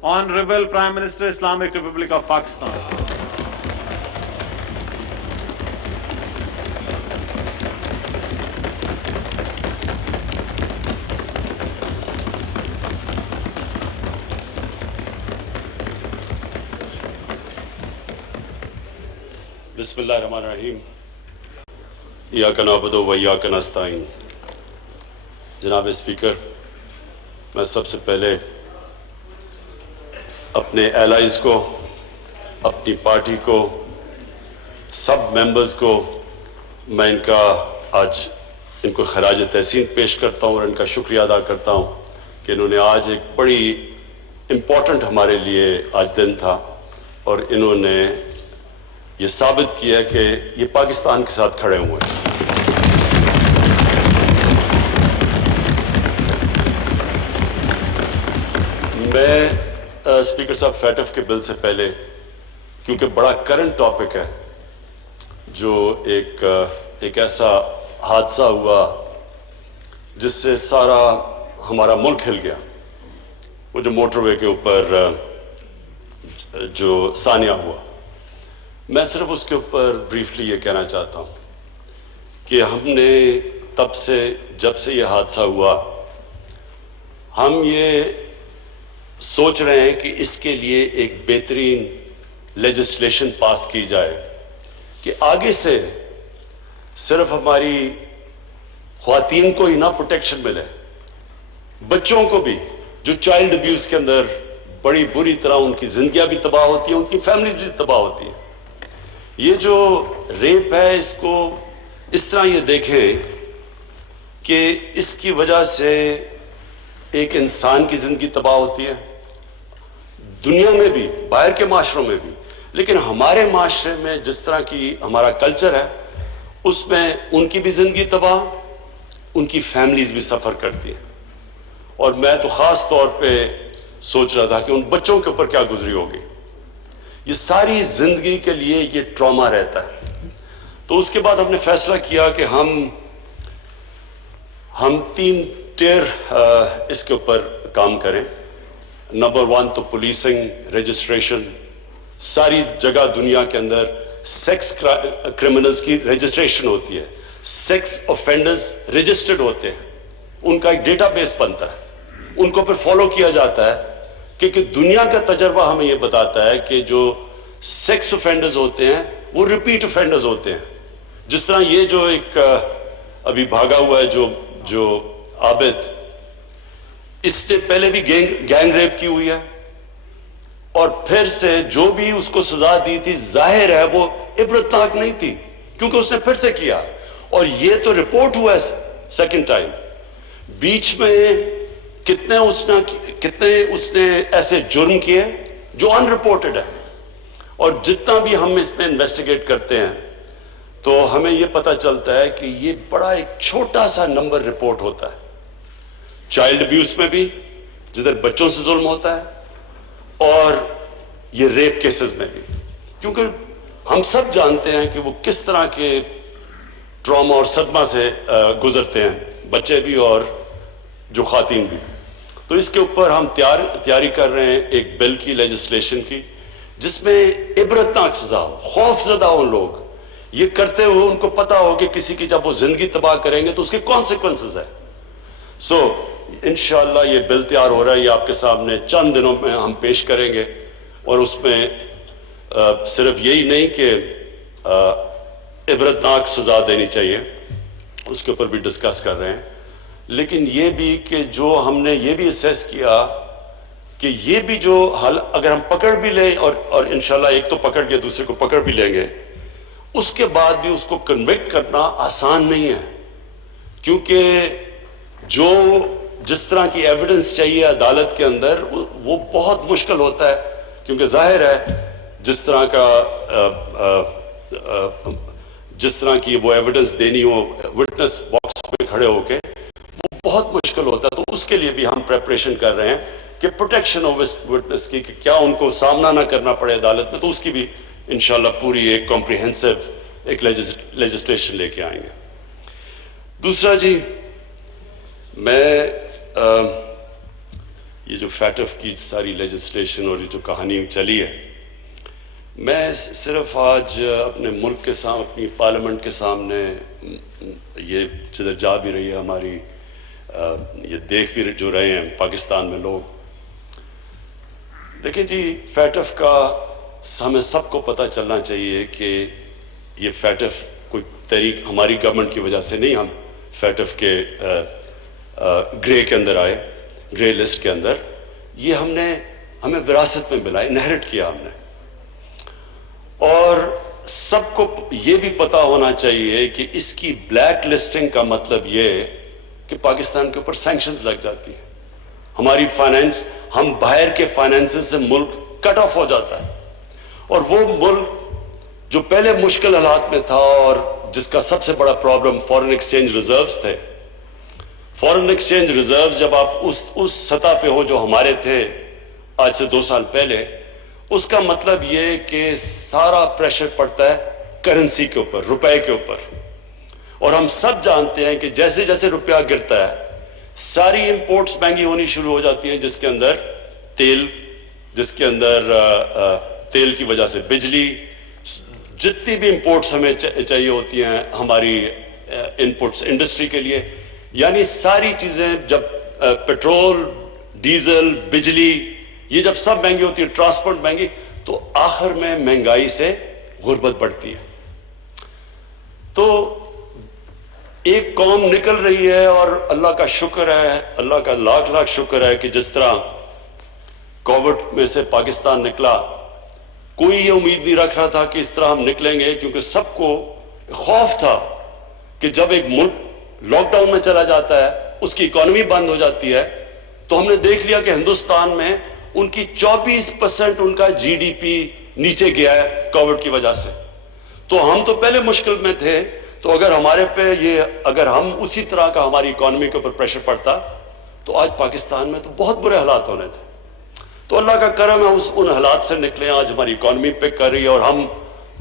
Honorable Prime Minister, Islamic Republic of Pakistan. بسم اللہ الرحمن الرحیم. ایاک نعبد و ایاک نستعین. جناب اسپیکر، میں سب سے پہلے اپنے ایلائز کو، اپنی پارٹی کو، سب ممبرز کو میں ان کو خراج تحسین پیش کرتا ہوں اور ان کا شکریہ ادا کرتا ہوں کہ انہوں نے آج ایک بڑی امپورٹنٹ ہمارے لیے آج دن تھا اور انہوں نے یہ ثابت کیا کہ یہ پاکستان کے ساتھ کھڑے ہوئے ہیں. میں اسپیکر صاحب فیٹف کے بل سے پہلے، کیونکہ بڑا کرنٹ ٹاپک ہے، جو ایک ایسا حادثہ ہوا جس سے سارا ہمارا ملک ہل گیا، وہ جو موٹر وے کے اوپر جو ثانیہ ہوا، میں صرف اس کے اوپر بریفلی یہ کہنا چاہتا ہوں کہ ہم نے جب سے یہ حادثہ ہوا، ہم یہ سوچ رہے ہیں کہ اس کے لیے ایک بہترین لیجسلیشن پاس کی جائے کہ آگے سے صرف ہماری خواتین کو ہی نہ پروٹیکشن ملے، بچوں کو بھی، جو چائلڈ ابیوز کے اندر بڑی بری طرح ان کی زندگیاں بھی تباہ ہوتی ہیں، ان کی فیملی بھی تباہ ہوتی ہے. یہ جو ریپ ہے، اس کو اس طرح یہ دیکھیں کہ اس کی وجہ سے ایک انسان کی زندگی تباہ ہوتی ہے، دنیا میں بھی، باہر کے معاشروں میں بھی، لیکن ہمارے معاشرے میں جس طرح کی ہمارا کلچر ہے، اس میں ان کی بھی زندگی تباہ، ان کی فیملیز بھی سفر کرتی ہیں. اور میں تو خاص طور پہ سوچ رہا تھا کہ ان بچوں کے اوپر کیا گزری ہوگی. یہ ساری زندگی کے لیے یہ ٹراما رہتا ہے. تو اس کے بعد ہم نے فیصلہ کیا کہ ہم 3 ٹیئر اس کے اوپر کام کریں. نمبر 1 تو پولیسنگ، رجسٹریشن. ساری جگہ دنیا کے اندر سیکس کرمنلز کی رجسٹریشن ہوتی ہے، سیکس آفینڈرز رجسٹرڈ ہوتے ہیں، ان کا ایک ڈیٹا بیس بنتا ہے، ان کو پھر فالو کیا جاتا ہے، کیونکہ دنیا کا تجربہ ہمیں یہ بتاتا ہے کہ جو سیکس آفینڈرز ہوتے ہیں وہ ریپیٹ آفینڈرز ہوتے ہیں. جس طرح یہ جو ایک ابھی بھاگا ہوا ہے جو عابد، اس سے پہلے بھی گینگ ریپ کی ہوئی ہے، اور پھر سے جو بھی اس کو سزا دی تھی، ظاہر ہے وہ عبرتناک نہیں تھی کیونکہ اس نے پھر سے کیا. اور یہ تو رپورٹ ہوا ہے سیکنڈ ٹائم. بیچ میں کتنے اس نے ایسے جرم کیے جو ان رپورٹڈ ہے. اور جتنا بھی ہم اس میں انویسٹیگیٹ کرتے ہیں تو ہمیں یہ پتہ چلتا ہے کہ یہ بڑا ایک چھوٹا سا نمبر رپورٹ ہوتا ہے. چائلڈ ابیوز میں بھی، جدھر بچوں سے ظلم ہوتا ہے، اور یہ ریپ کیسز میں بھی، کیونکہ ہم سب جانتے ہیں کہ وہ کس طرح کے ٹراما اور صدمہ سے گزرتے ہیں، بچے بھی اور جو خواتین بھی. تو اس کے اوپر ہم تیاری کر رہے ہیں ایک بل کی، لیجسلیشن کی، جس میں عبرتناک سزا ہو، خوف زدہ ہو لوگ. یہ کرتے ہوئے ان کو پتا ہو کہ کسی کی جب وہ زندگی تباہ کریں گے تو اس کے کانسیکوینسز ہیں. انشاءاللہ یہ بل تیار ہو رہا ہے، یہ آپ کے سامنے چند دنوں میں ہم پیش کریں گے. اور اس میں صرف یہی نہیں کہ عبرتناک سزا دینی چاہیے، اس کے اوپر بھی ڈسکس کر رہے ہیں، لیکن یہ بھی کہ جو ہم نے یہ بھی اسیس کیا کہ یہ بھی جو حال اگر ہم پکڑ بھی لیں، اور انشاءاللہ ایک تو پکڑ لیا، دوسرے کو پکڑ بھی لیں گے، اس کے بعد بھی اس کو کنوکٹ کرنا آسان نہیں ہے. کیونکہ جس طرح کی ایویڈنس چاہیے عدالت کے اندر، وہ بہت مشکل ہوتا ہے. کیونکہ ظاہر ہے جس طرح کی وہ ایویڈنس دینی ہو وٹنس باکس میں کھڑے ہو کے، وہ بہت مشکل ہوتا ہے. تو اس کے لیے بھی ہم پریپریشن کر رہے ہیں کہ پروٹیکشن آف وٹنس کی، کہ کیا ان کو سامنا نہ کرنا پڑے عدالت میں. تو اس کی بھی انشاءاللہ پوری ایک کمپریہنسو ایک لیجسلیشن لے کے آئیں گے. دوسرا جی، میں یہ جو فیٹف کی ساری لیجسلیشن اور یہ جو کہانی چلی ہے، میں صرف آج اپنے ملک کے سامنے، اپنی پارلیمنٹ کے سامنے، یہ جدھر جا بھی رہی ہے ہماری، یہ دیکھ بھی جو رہے ہیں پاکستان میں لوگ، دیکھیں جی، فیٹف کا ہمیں سب کو پتہ چلنا چاہیے کہ یہ فیٹف کوئی تحریک ہماری گورنمنٹ کی وجہ سے نہیں، ہم فیٹف کے گرے کے اندر آئے، گرے لسٹ کے اندر، یہ ہمیں وراثت میں ملا، انہیرٹ کیا ہم نے. اور سب کو یہ بھی پتا ہونا چاہیے کہ اس کی بلیک لسٹنگ کا مطلب یہ کہ پاکستان کے اوپر سینکشنز لگ جاتی ہیں، ہماری فائنینس، ہم باہر کے فائنینس سے ملک کٹ آف ہو جاتا ہے. اور وہ ملک جو پہلے مشکل حالات میں تھا اور جس کا سب سے بڑا پرابلم فورن ایکسچینج ریزروز تھے، فورن ایکسچینج ریزروز جب آپ اس سطح پہ ہو جو ہمارے تھے آج سے 2 سال پہلے، اس کا مطلب یہ کہ سارا پریشر پڑتا ہے کرنسی کے اوپر، روپے کے اوپر. اور ہم سب جانتے ہیں کہ جیسے جیسے روپیہ گرتا ہے ساری امپورٹس مہنگی ہونی شروع ہو جاتی ہیں، جس کے اندر تیل، جس کے اندر تیل کی وجہ سے بجلی، جتنی بھی امپورٹس ہمیں چاہیے ہوتی ہیں ہماری انپٹس انڈسٹری کے لیے، یعنی ساری چیزیں جب پیٹرول، ڈیزل، بجلی، یہ جب سب مہنگی ہوتی ہے، ٹرانسپورٹ مہنگی، تو آخر میں مہنگائی سے غربت بڑھتی ہے. تو ایک قوم نکل رہی ہے اور اللہ کا شکر ہے، اللہ کا لاکھ لاکھ شکر ہے کہ جس طرح کووڈ میں سے پاکستان نکلا، کوئی یہ امید نہیں رکھ رہا تھا کہ اس طرح ہم نکلیں گے، کیونکہ سب کو خوف تھا کہ جب ایک ملک لاک ڈاؤن میں چلا جاتا ہے، اس کی اکانومی بند ہو جاتی ہے. تو ہم نے دیکھ لیا کہ ہندوستان میں ان کی 24% ان کا جی ڈی پی نیچے گیا ہے کووڈ کی وجہ سے. تو ہم تو پہلے مشکل میں تھے، تو اگر ہمارے پہ اگر ہم اسی طرح کا ہماری اکانومی کے اوپر پریشر پڑتا تو آج پاکستان میں تو بہت برے حالات ہونے تھے. تو اللہ کا کرم ہے، ان حالات سے نکلے، آج ہماری اکانومی پہ کر رہی ہے اور ہم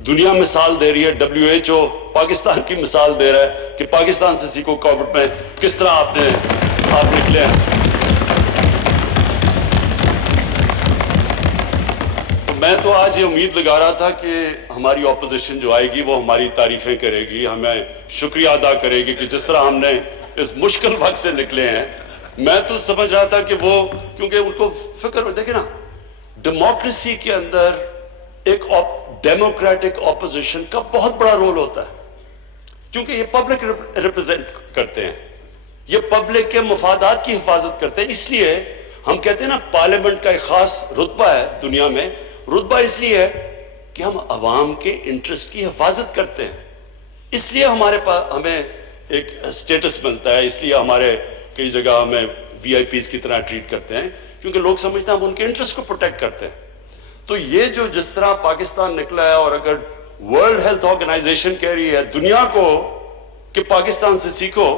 دنیا مثال دے رہی ہے، WHO پاکستان کی مثال دے رہا ہے کہ پاکستان سے سیکھو کووڈ میں کس طرح آپ نکلے ہیں. میں تو آج یہ امید لگا رہا تھا کہ ہماری اپوزیشن جو آئے گی وہ ہماری تعریفیں کرے گی، ہمیں شکریہ ادا کرے گی کہ جس طرح ہم نے اس مشکل وقت سے نکلے ہیں. میں تو سمجھ رہا تھا کہ وہ، کیونکہ ان کو فکر ہو، دیکھیں نا، ڈیموکریسی کے اندر ایک ڈیموکریٹک اپوزیشن کا بہت بڑا رول ہوتا ہے، کیونکہ یہ پبلک ریپرزینٹ کرتے ہیں، یہ پبلک کے مفادات کی حفاظت کرتے ہیں. اس لیے ہم کہتے ہیں نا پارلیمنٹ کا ایک خاص رتبہ ہے دنیا میں. رتبہ اس لیے ہے کہ ہم عوام کے انٹرسٹ کی حفاظت کرتے ہیں، اس لیے ہمارے پاس ہمیں ایک سٹیٹس ملتا ہے، اس لیے ہمارے کئی جگہ ہمیں VIPs کی طرح ٹریٹ کرتے ہیں، کیونکہ لوگ سمجھتے ہیں ہم ان کے انٹرسٹ کو پروٹیکٹ کرتے ہیں. تو یہ جو جس طرح پاکستان نکلا ہے، اور اگر ورلڈ ہیلتھ آرگنائزیشن کہہ رہی ہے دنیا کو کہ پاکستان سے سیکھو،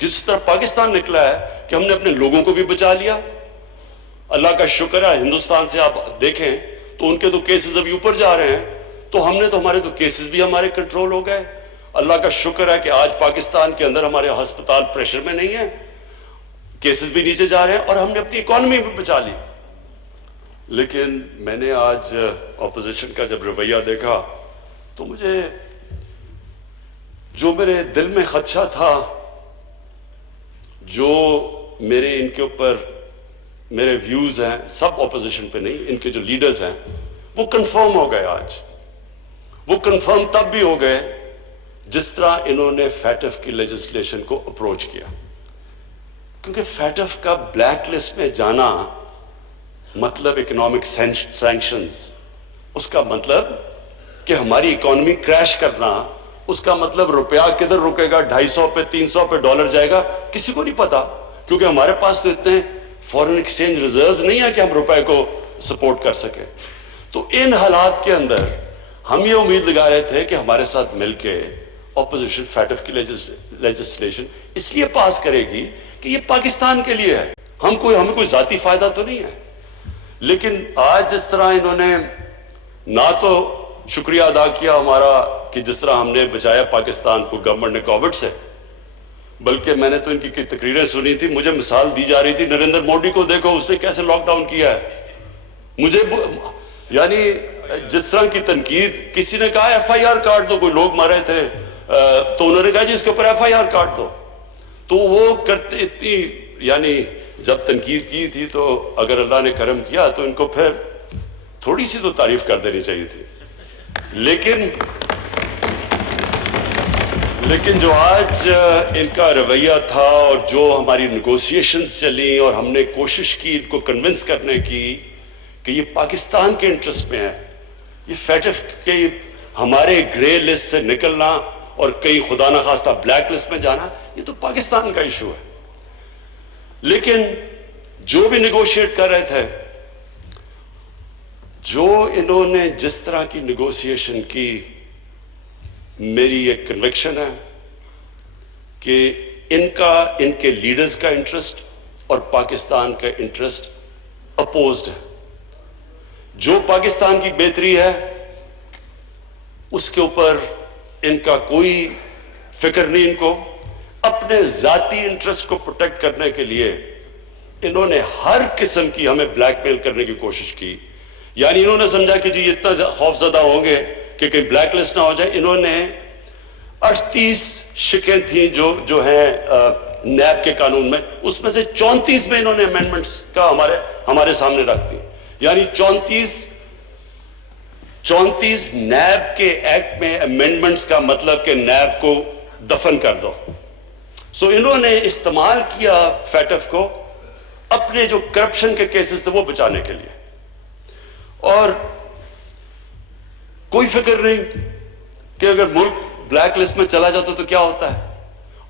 جس طرح پاکستان نکلا ہے کہ ہم نے اپنے لوگوں کو بھی بچا لیا. اللہ کا شکر ہے، ہندوستان سے آپ دیکھیں تو ان کے تو کیسز ابھی اوپر جا رہے ہیں، تو ہم نے تو ہمارے تو کیسز بھی ہمارے کنٹرول ہو گئے. اللہ کا شکر ہے کہ آج پاکستان کے اندر ہمارے ہسپتال پریشر میں نہیں ہیں، کیسز بھی نیچے جا رہے ہیں، اور ہم نے اپنی اکانومی بھی بچا لی. لیکن میں نے آج اپوزیشن کا جب رویہ دیکھا تو مجھے جو میرے دل میں خدشہ تھا، جو میرے ان کے اوپر میرے ویوز ہیں، سب اپوزیشن پہ نہیں، ان کے جو لیڈرز ہیں، وہ کنفرم ہو گئے. آج وہ کنفرم تب بھی ہو گئے جس طرح انہوں نے فیٹف کی لیجسلیشن کو اپروچ کیا. کیونکہ فیٹف کا بلیک لسٹ میں جانا مطلب اکنامک سینکشنز، اس کا مطلب کہ ہماری اکانومی کریش کرنا، اس کا مطلب روپیہ کدھر رکے گا، 250 پہ 300 پہ ڈالر جائے گا، کسی کو نہیں پتا، کیونکہ ہمارے پاس تو اتنے فورن ایکسچینج ریزروز نہیں ہے کہ ہم روپے کو سپورٹ کر سکیں. تو ان حالات کے اندر ہم یہ امید لگا رہے تھے کہ ہمارے ساتھ مل کے اپوزیشن فیٹف کی لیجسلیشن اس لیے پاس کرے گی کہ یہ پاکستان کے لیے ہے، ہمیں کوئی ذاتی فائدہ تو نہیں ہے. لیکن آج جس طرح انہوں نے نہ تو شکریہ ادا کیا ہمارا کہ جس طرح ہم نے بچایا پاکستان کو گورنمنٹ نے کووڈ سے، بلکہ میں نے تو ان کی تقریریں سنی تھی, مجھے مثال دی جا رہی تھی نریندر موڈی کو دیکھو اس نے کیسے لاک ڈاؤن کیا ہے. مجھے یعنی جس طرح کی تنقید, کسی نے کہا ایف آئی آر کاٹ دو, کوئی لوگ مرے تھے تو انہوں نے کہا جی اس کے اوپر ایف آئی آر کاٹ دو. تو وہ کرتے اتنی, یعنی جب تنقید کی تھی تو اگر اللہ نے کرم کیا تو ان کو پھر تھوڑی سی تو تعریف کر دینی چاہیے تھی. لیکن جو آج ان کا رویہ تھا اور جو ہماری نیگوسیشنز چلی اور ہم نے کوشش کی ان کو کنونس کرنے کی کہ یہ پاکستان کے انٹرسٹ میں ہے, یہ فیٹف کے ہمارے گرے لسٹ سے نکلنا اور کئی خدا نخواستہ بلیک لسٹ میں جانا, یہ تو پاکستان کا ایشو ہے. لیکن جو بھی نیگوشیٹ کر رہے تھے, جو انہوں نے جس طرح کی نیگوسیشن کی, میری ایک کنوکشن ہے کہ ان کے لیڈرز کا انٹرسٹ اور پاکستان کا انٹرسٹ اپوزڈ ہے. جو پاکستان کی بہتری ہے اس کے اوپر ان کا کوئی فکر نہیں. ان کو اپنے ذاتی انٹرسٹ کو پروٹیکٹ کرنے کے لیے انہوں نے ہر قسم کی ہمیں بلیک میل کرنے کی کوشش کی. یعنی انہوں نے سمجھا کہ جی اتنا خوف زدہ ہوں گے کہ کہیں بلیک لسٹ نہ ہو جائے. انہوں نے 38 شکیں تھیں جو ہیں نیب کے قانون میں, اس میں سے 34 میں انہوں نے امینڈمنٹس کا ہمارے سامنے رکھ دی. یعنی 34 نیب کے ایکٹ میں امینڈمنٹس کا مطلب کہ نیب کو دفن کر دو. سو انہوں نے استعمال کیا فیٹف کو اپنے جو کرپشن کے کیسز تھے وہ بچانے کے لیے, اور کوئی فکر نہیں کہ اگر ملک بلیک لسٹ میں چلا جاتا تو کیا ہوتا ہے.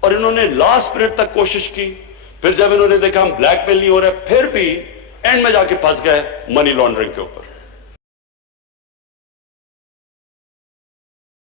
اور انہوں نے لاسٹ منٹ تک کوشش کی. پھر جب انہوں نے دیکھا ہم بلیک میل نہیں ہو رہے, پھر بھی اینڈ میں جا کے پھنس گئے منی لانڈرنگ کے اوپر.